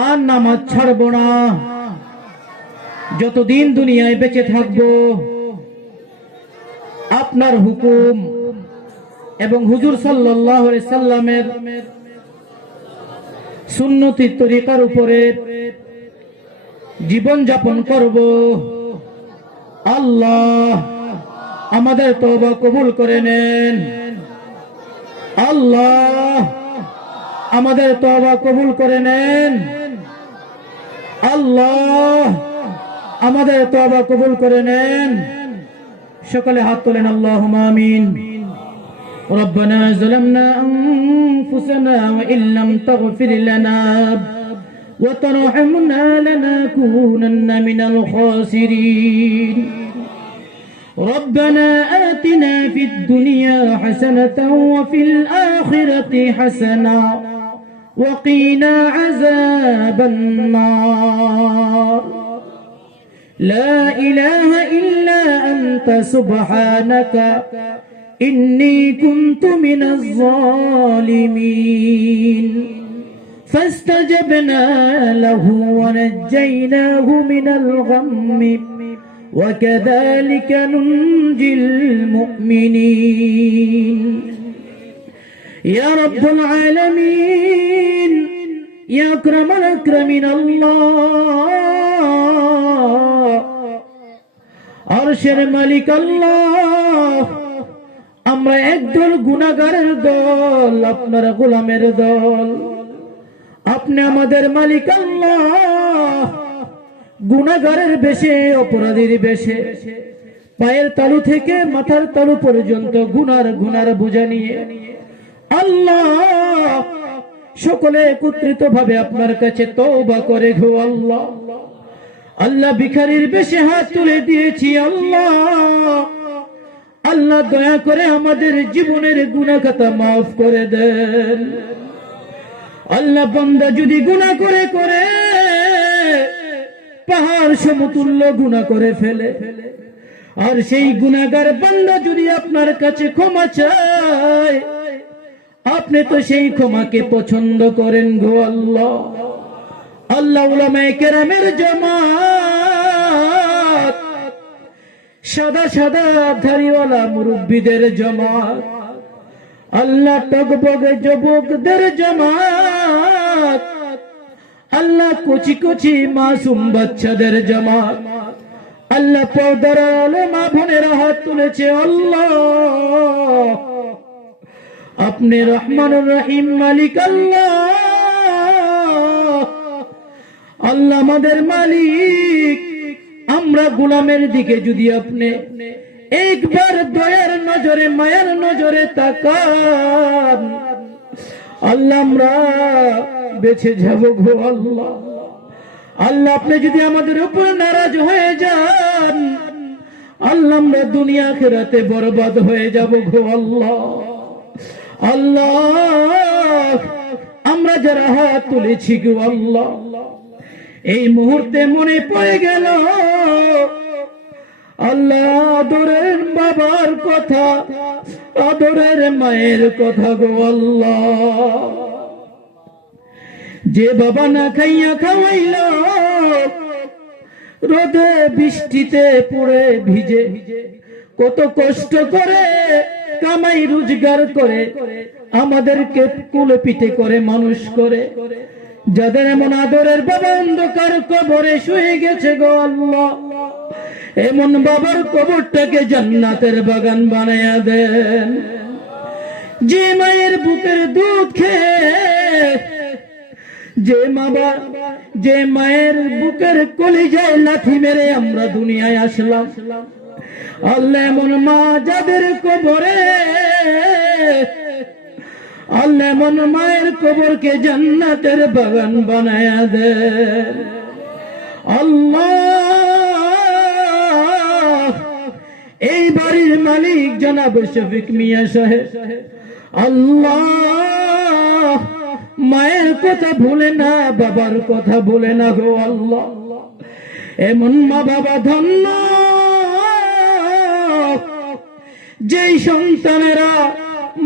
আর নামাজ ছাড়ব না। যতদিন দুনিয়ায় বেঁচে থাকব আপনার হুকুম এবং হুজুর সাল্লাল্লাহু আলাইহি সাল্লামের সুন্নতি তরিকার উপরে জীবন যাপন করব। আল্লাহ আমাদের তওবা কবুল করে নেন। আল্লাহ আমাদের তওবা কবুল করে নেন। আল্লাহ আমাদের তওবা কবুল করে নেন। সকলে হাত তোলেন, আল্লাহুম্মা আমিন। ربنا ظلمنا أنفسنا وإن لم تغفر لنا وترحمنا لنكونن من الخاسرين. ربنا آتنا في الدنيا حسنة وفي الآخرة حسنة وقنا عذاب النار. لا إله إلا أنت سبحانك إني كنت من الظالمين. فاستجبنا له ونجيناه من الغم وكذلك ننجي المؤمنين. يا رب العالمين يا أكرم الأكرمين الله আরশের মালিক আল্লাহ, আমরা একদল গুনাহগারের দল, আপনার গোলামের দল। আপনি আমাদের মালিক আল্লাহ, গুনাহগারের বেশে, অপরাধীর বেশে, পায়ের তালু থেকে মাথার তালু পর্যন্ত গুনার বোঝা নিয়ে আল্লাহ সকলে একত্রিত ভাবে আপনার কাছে তওবা করে গো আল্লাহ। আল্লাহ ভিখারির বেশে হাত তুলে দিয়েছি আল্লাহ। আল্লাহ দয়া করে আমাদের জীবনের গুনাহ খাতা মাফ করে দেন আল্লাহ। বান্দা যদি গুনাহ করে করে পাহাড় সমতুল্য গুনাহ করে ফেলে, আর সেই গুনাহগার বান্দা যদি আপনার কাছে ক্ষমা চায়, আপনি তো সেই ক্ষমাকে পছন্দ করেন গো আল্লাহ। আল্লাহ উলামায়ে কেরামের জামাত, সাদা সাদা ধাড়িওয়ালা মুরব্বীদের জামাত, আল্লাহ টগবগে যুবকদের জামাত, আল্লাহ কচি কচি মাসুম বাচ্চাদের জামাত, আল্লাহ পর্দার আলো মা বোনেরা হাত তুলেছে আল্লাহ। আপনি রহমানুর রহিম মালিক আল্লাহ। আল্লাহ আমাদের মালিক, আমরা গোলামের দিকে যদি আপনি একবার দয়ার নজরে মায়ার নজরে তাকান আল্লাহ, আমরা বেঁচে যাব গো আল্লাহ। আল্লাহ আপনি যদি আমাদের উপর নারাজ হয়ে যান আল্লাহ, আমরা দুনিয়া আখিরাতে বরবাদ হয়ে যাব গো আল্লাহ। আল্লাহ আমরা যারা হাত তুলেছি গো আল্লাহ, এই মুহূর্তে মনে পড়ে গেল আল্লাহ আদরের বাবার কথা, আদরের মায়ের কথা গো আল্লাহ। যে বাবা না খাইয়া খাওয়াইল, রোদে বৃষ্টিতে পুড়ে ভিজে কত কষ্ট করে কামাই রোজগার করে আমাদেরকে কুলে পিঠে করে মানুষ করে, যাদের এমন আদরের বাবা অন্ধকার কবরে শুয়ে গেছে গো আল্লাহ, এমন বাবার কবরটাকে জান্নাতের বাগান বানায়া দেন। যে মায়ের বুকের দুধ খেয়ে, যে মায়ের বুকের কলিজায় লাথি মেরে আমরা দুনিয়ায় আসলাম, আল্লাহ এমন মা যাদের কবরে, আল্লাহ এমন মায়ের কবরকে জান্নাতের বাগান বানায়া দেন। আল্লাহ এই বাড়ির মালিক জনাব শফিক মিয়া সাহেব, আল্লাহ মায়ের কথা ভুলে না, বাবার কথা ভুলে না গো আল্লাহ। এমন মা বাবা ধন্য যেই সন্তানেরা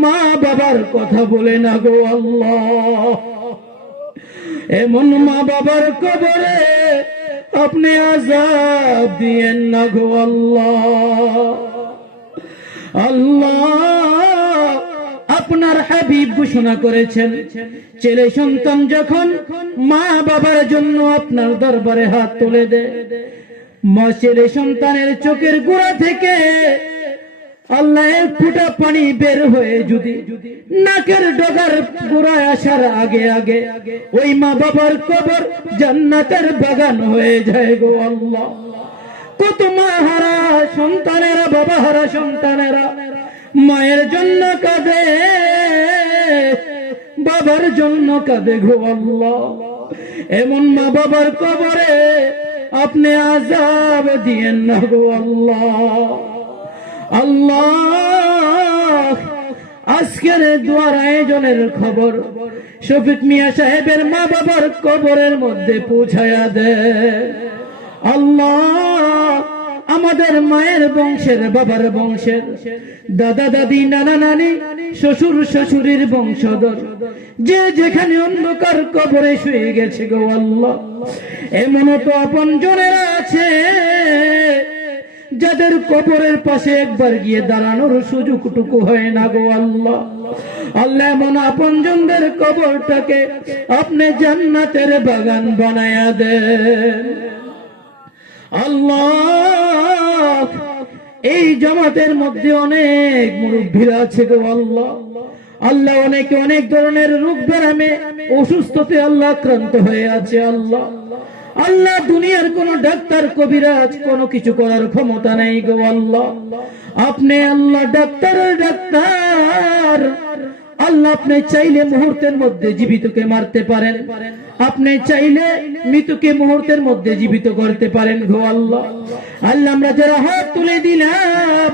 মা বাবার কথা বলে না গো আল্লাহ। এমন মা বাবার কবরে আপনি আযাব দিয়েন না গো আল্লাহ। আল্লাহ আপনার হাবিব ঘোষণা করেছেন, ছেলে সন্তান যখন মা বাবার জন্য আপনার দরবারে হাত তুলে দেয়, মা ছেলে সন্তানের চোখের গোড়া থেকে আল্লাহ এক ফোঁটা পানি বের হয়ে যদি নাকের ডগার গোড়ায় আসার আগে আগে ওই মা বাবার কবর জান্নাতের বাগান হয়ে যায় গো আল্লাহ। কত মা হারা সন্তানেরা, বাবা হারা সন্তানেরা মায়ের জন্য কাঁদে, বাবার জন্য কাঁদে গো আল্লাহ। এমন মা বাবার কবরে আপনি আযাব দিয়েন না গো আল্লাহ। আল্লাহ আজকের দোয়ার আয়োজনের খবর শফিক মিয়া সাহেবের মা বাবার কবরের মধ্যে পৌঁছায়া দে আল্লাহ। আমাদের মায়ের বংশের, বাবার বংশের, দাদা দাদি, নানা নানি, শ্বশুর শাশুড়ির বংশধর যে যেখানে অন্ধকার কবরে শুয়ে গেছে গো আল্লাহ, এমন তো আপন জনেরা আছে যাদের কবরের পাশে একবার গিয়ে দাঁড়ানোর সুযোগটুকু হয় না গো আল্লাহ। আল্লাহ এমন আপনজনদের কবরটাকে আপনি জান্নাতের বাগান বানায়া দেন আল্লাহ। এই জামাতের মধ্যে অনেক মুরব্বীরা আছে গো আল্লাহ। আল্লাহ অনেকে অনেক ধরনের রোগ ব্যারামে অসুস্থতে আল্লাহ আক্রান্ত হয়ে আছে আল্লাহ। আল্লাহ দুনিয়ার কোন ডাক্তার কবিরাজ কোন কিছু করার ক্ষমতা নেই গো আল্লাহ। আপনি আল্লাহ ডাক্তারের ডাক্তার আল্লাহ। আপনি চাইলে মুহূর্তের মধ্যে জীবিতকে মারতে পারেন, আপনি চাইলে মৃতকে মুহূর্তের মধ্যে জীবিত করতে পারেন গো আল্লাহ। আল্লাহ আমরা যারা হাত তুলে দিলাম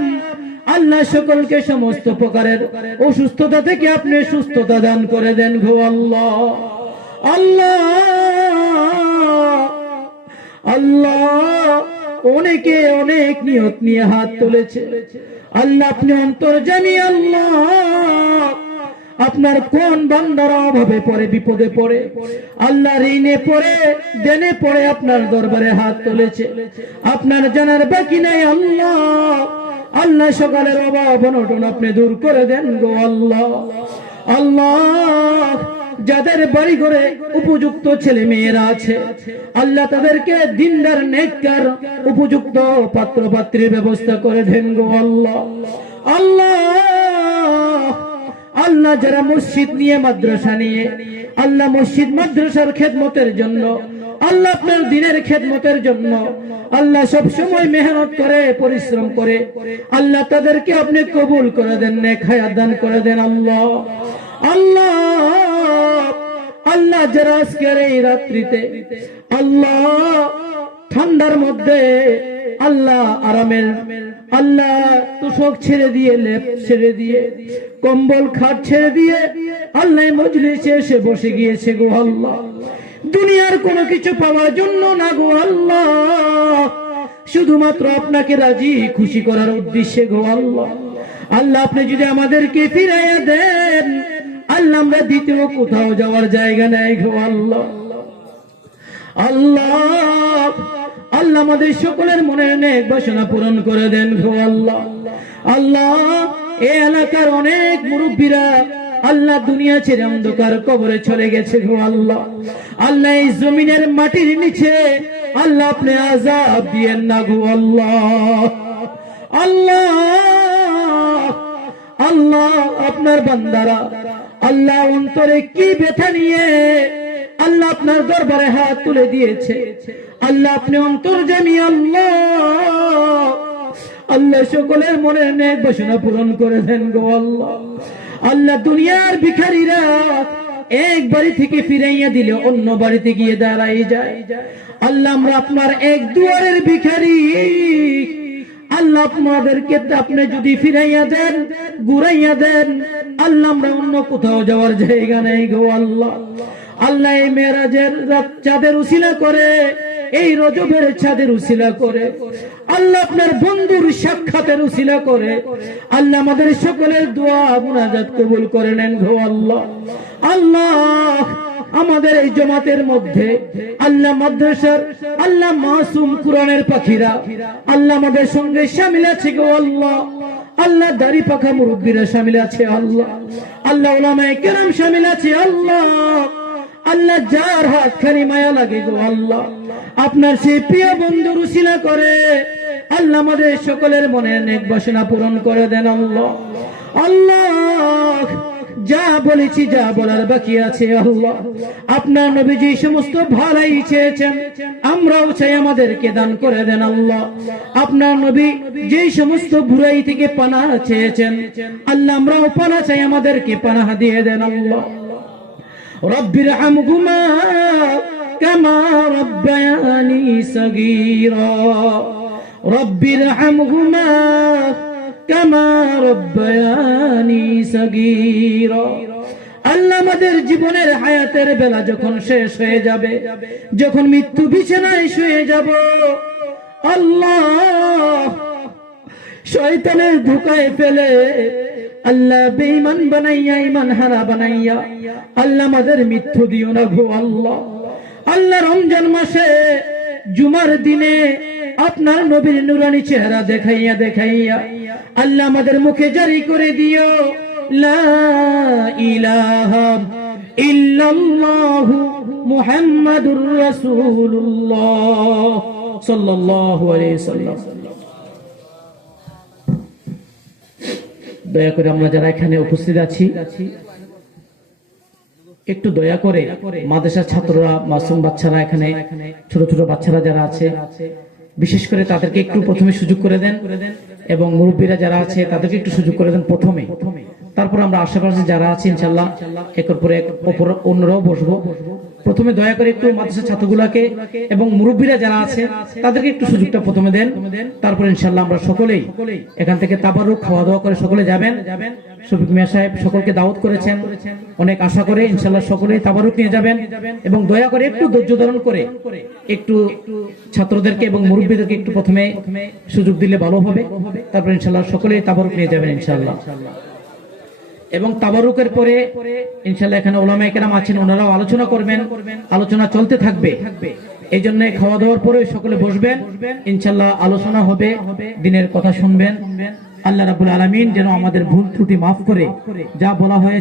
আল্লাহ সকলকে সমস্ত প্রকারের অসুস্থতা থেকে আপনি সুস্থতা দান করে দেন গো আল্লাহ। আল্লাহ আল্লাহ অনেকে অনেক নিয়ত নিয়ে হাত তুলেছে আল্লাহ। আপনি অন্তর্যামী আল্লাহ। আপনার কোন বান্দারা অভাবে পড়ে, বিপদে পড়ে, আল্লাহ ঋণে পড়ে, দেনে পড়ে আপনার দরবারে হাত তুলেছে, আপনার জানার বাকি নাই আল্লাহ। আল্লাহ সকালের অভাব অনটন আপনি দূর করে দেন গো আল্লাহ। আল্লাহ যাদের বাড়ি ঘরে উপযুক্ত ছেলে মেয়েরা আছে আল্লাহ তাদেরকে দিনদার নেককার উপযুক্ত পাত্র পাত্রীর ব্যবস্থা করে দেন গো আল্লাহ। আল্লাহ আল্লাহ যারা মসজিদ নিয়ে, মাদ্রাসা নিয়ে আল্লাহ মসজিদ মাদ্রাসার খেদমতের জন্য আল্লাহ আপনার দিনের খেদমতের জন্য আল্লাহ সব সময় মেহনত করে, পরিশ্রম করে আল্লাহ তাদেরকে আপনি কবুল করে দেন, নেক হায়াত দান করে দেন আল্লাহ। আল্লাহ আল্লাহ যারা আজকের এই রাত্রিতে আল্লাহ ঠান্ডার মধ্যে আল্লাহ আরামের আল্লাহ তোষক ছেড়ে দিয়ে, লেপ ছেড়ে দিয়ে, কম্বল খাট ছেড়ে দিয়ে আল্লাহ মজলিসে এসে বসে গিয়েছে গো আল্লাহ। দুনিয়ার কোনো কিছু পাওয়ার জন্য না গো আল্লাহ, শুধুমাত্র আপনাকে রাজি খুশি করার উদ্দেশ্যে গো আল্লাহ। আল্লাহ আপনি যদি আমাদেরকে ফিরাইয়া দেন আল্লাহ আমরা দ্বিতীয় কোথাও যাওয়ার জায়গা নাই গো আল্লাহ। আল্লাহ আল্লাহ আমাদের সকলের মনের নেক বাসনা পূরণ করে দেন গো আল্লাহ। আল্লাহ এই এলাকার অনেক মুরব্বীরা আল্লাহ দুনিয়া ছেড়ে অন্ধকার কবরে চলে গেছে গো আল্লাহ। আল্লাহ এই জমিনের মাটির নিচে আল্লাহ আপনি আযাব দিয়েন না গো আল্লাহ। আল্লাহ আল্লাহ আপনার বান্দারা আল্লাহ অন্তরে কি ব্যথা নিয়ে আল্লাহ আপনার দরবারে হাত তুলে দিয়েছে, আল্লাহ আপনি অন্তর্যামী আল্লাহ। আল্লাহ সকলের মনের নেক বাসনা পূরণ করে দেন গো আল্লাহ। আল্লাহ দুনিয়ার ভিখারীরা এক বাড়ি থেকে ফিরাইয়া দিলে অন্য বাড়িতে গিয়ে দাঁড়াই যায়। আল্লাহ আমরা আপনার এক দুয়ারের ভিখারি, আল্লাহ আপনাদেরকে আপনি যদি ফিরাইয়া দেন, ঘুরাইয়া দেন, আল্লাহ আমরা অন্য কোথাও যাওয়ার জায়গা নেই গো আল্লাহ। আল্লাহ এই মেরাজের রাত চাঁদের উসিলা করে, এই রজবের চাঁদের উসিলা করে, আল্লাহ আপনার বন্ধুর সাক্ষাতের উসিলা করে আল্লাহ আমাদের সকলের দোয়া মুনাজাত কবুল করে নেন গো আল্লাহ। আল্লাহ আমাদের এই জমাতের মধ্যে আল্লাহ মাদ্রাসার আল্লাহ মাসুম কোরআনের পাখিরা আল্লাহ আমাদের সঙ্গে শামিল আছে গো আল্লাহ। আল্লাহ দাড়ি পাখা মুরব্বীরা শামিল আছে আল্লাহ। আল্লাহ উলামায়ে কেরাম শামিল আছে আল্লাহ। আল্লাহ যার হাত খানি মায়া লাগে গো আল্লাহ, আপনার সেই প্রিয় বন্ধুর উসিলা করে আল্লাহ আমাদের সকলের মনে নেক বাসনা পূরণ করে দেন আল্লাহ। আল্লাহ যা বলেছি, যা বলার বাকি আছে আল্লাহ, আপনার নবী যে সমস্ত ভালাই চেয়েছেন আমরাও চাই আমাদেরকে দান করে দেন আল্লাহ। আপনার নবী যে সমস্ত বুরাই থেকে পানাহ চেয়েছেন আল্লাহ আমরাও পানাহ চাই, আমাদেরকে পানাহ দিয়ে দেন আল্লাহ। রব্বিরহামহুমা কামা রব্বায়ানি সগীরা, রব্বিরহামহুমা কামা রব্বায়ানি সগীরা। আল্লাহ আমাদের জীবনের হায়াতের বেলা যখন শেষ হয়ে যাবে, যখন মৃত্যু বিছানায় শুয়ে যাব, আল্লাহ শয়তানের ধোঁকায় ফেলে আল্লাহ বেঈমান বানাইয়া ঈমান হারা বানাইয়া আল্লাহ আমাদের মৃত্যু দিও না গো আল্লাহ। আল্লাহ রমজান মাসে জুমার দিনে আপনার নবীর নুরানি চেহারা দেখাইয়া দেখাইয়া আল্লাহ আমাদের মুখে জারি করে দিও লা ইলাহা ইল্লাল্লাহু মুহাম্মাদুর রাসূলুল্লাহ সাল্লাল্লাহু আলাইহি ওয়াসাল্লাম। দয়া করে আমরা যারা এখানে উপস্থিত আছি একটু দয়া করে মাদ্রাসার ছাত্ররা, মাসুম বাচ্চারা, এখানে ছোট ছোট বাচ্চারা যারা আছে বিশেষ করে তাদেরকে একটু প্রথমে সুযোগ করে দেন, এবং মুরব্বীরা যারা আছে তাদেরকে একটু সুযোগ করে দেন প্রথমে। তারপর আমরা আশেপাশে যারা আছে ইনশাআল্লাহ একের পর এক অন্যরাও বসবো। প্রথমে দয়া করে একটু মাদ্রাসার ছাত্রগুলাকে এবং মুরব্বীরা যারা আছে তাদেরকে একটু সুযোগটা প্রথমে দেন। তারপর ইনশাআল্লাহ আমরা সকলেই এখান থেকে তাবারুক খাওয়া দাওয়া করে সকলে যাবেন। শফিক মিয়া সাহেব সকলকে দাওয়াত করেছেন, অনেক আশা করে ইনশাআল্লাহ সকলেই তাবারুক নিয়ে যাবেন। এবং দয়া করে একটু ধৈর্য ধারণ করে একটু ছাত্রদেরকে এবং মুরব্বীদেরকে একটু প্রথমে সুযোগ দিলে ভালো হবে। তারপর ইনশাআল্লাহ সকলেই তাবারুক নিয়ে যাবেন ইনশাআল্লাহ। এবং তাবারুকের পরে ইনশাআল্লাহ এখানে উলামায়ে কেরাম আছেন, ওনারাও আলোচনা করবেন, আলোচনা চলতে থাকবে। এই জন্য খাওয়া দাওয়ার পরে সকলে বসবেন, ইনশাআল্লাহ আলোচনা হবে, দিনের কথা শুনবেন। আল্লাহ রাব্বুল আলামিন যেন আমাদের ভুল ত্রুটি মাফ করে যা বলা হয়েছে